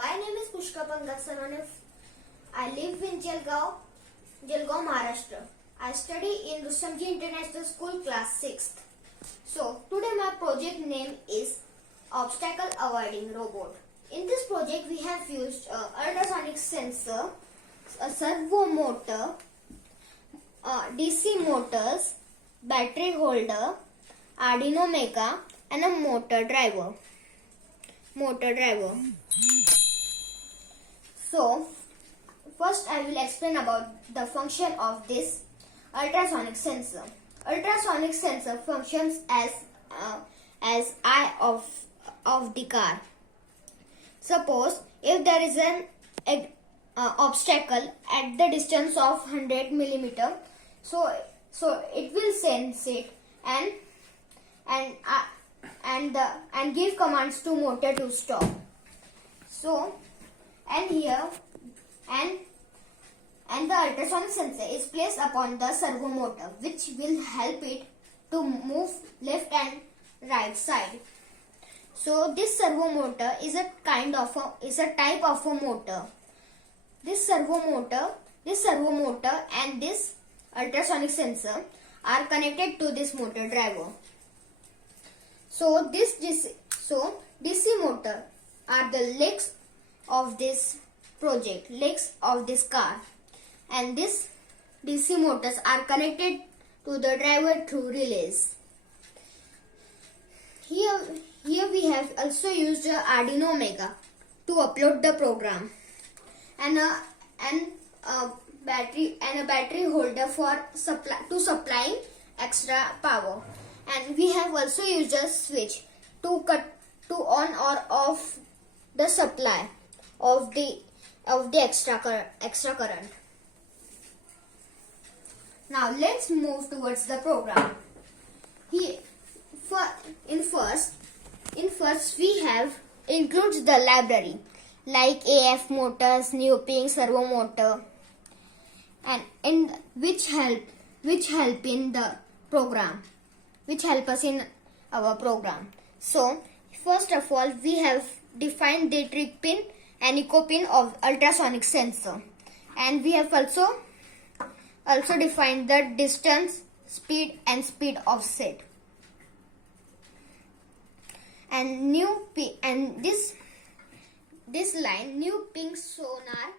My name is Pushka Pankaj Sarvanev. I live in Jalgaon, Maharashtra. I study in Rustamji International School, class 6th. So, today my project name is Obstacle Avoiding Robot. In this project, we have used ultrasonic sensor, a servo motor, DC motors, battery holder, Arduino Mega, and a motor driver. So, first I will explain about the function of this ultrasonic sensor. Ultrasonic sensor functions as eye of the car. Suppose if there is an obstacle at the distance of 100 millimeter, so it will sense it and give commands to motor to stop. So, and the ultrasonic sensor is placed upon the servo motor, which will help it to move left and right side. So this servo motor is a type of a motor. This servo motor and this ultrasonic sensor are connected to this motor driver. So DC motor are the legs of this project, legs of this car, and this DC motors are connected to the driver through relays. Here we have also used Arduino Mega to upload the program, and a battery holder for supplying extra power. And we have also used a switch to on or off the supply of the extra current. Now let's move towards the program. In first we have includes the library like AF motors, new ping, servo motor, and which help in the program, which help us in our program. So first of all, we have defined the trick pin and echo pin of ultrasonic sensor, and we have also defined the distance, speed, and speed offset. And this line, new ping sonar